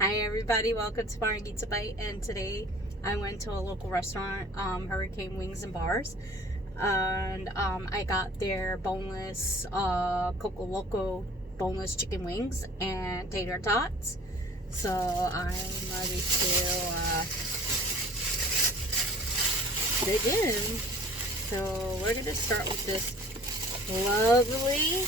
Hi everybody, welcome to Margita Bite, and today I went to a local restaurant, Hurricane Wings and Bars, and I got their boneless Coco Loco boneless chicken wings and tater tots. So I'm ready to dig in. So we're going to start with this lovely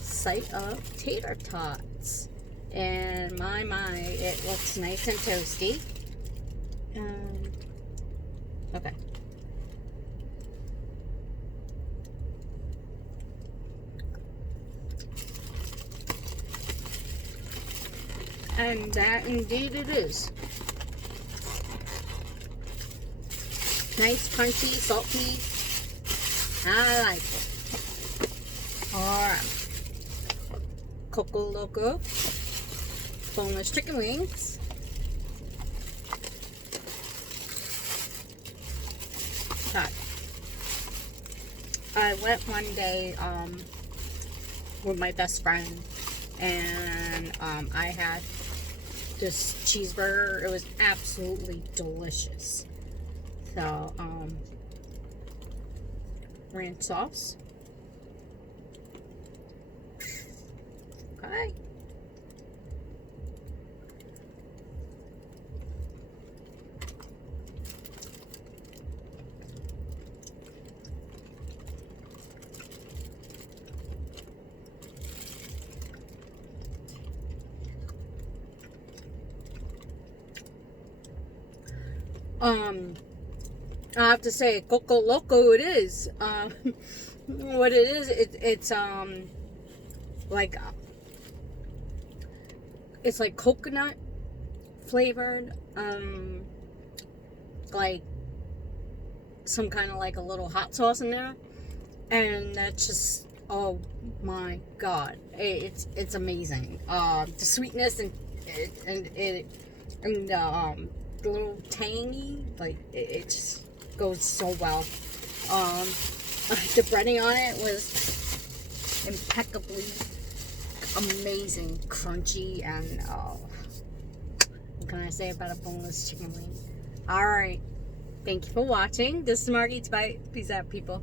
sight of tater tots. And my, it looks nice and toasty. Okay. And that indeed it is. Nice, crunchy, salty. I like it. Alright. Coco Loco boneless chicken wings. God. I went one day with my best friend, and I had this cheeseburger. It was absolutely delicious. So ranch sauce. Okay. I have to say, Coco Loco it is. What it is, it's like it's like coconut flavored, like some kind of like a little hot sauce in there, and that's just, oh my god, it's amazing. The sweetness and the little tangy, like it just goes so well. The breading on it was impeccably amazing, crunchy, and what can I say about a boneless chicken wing? Alright, thank you for watching. This is Margie's Bite. Peace out, people.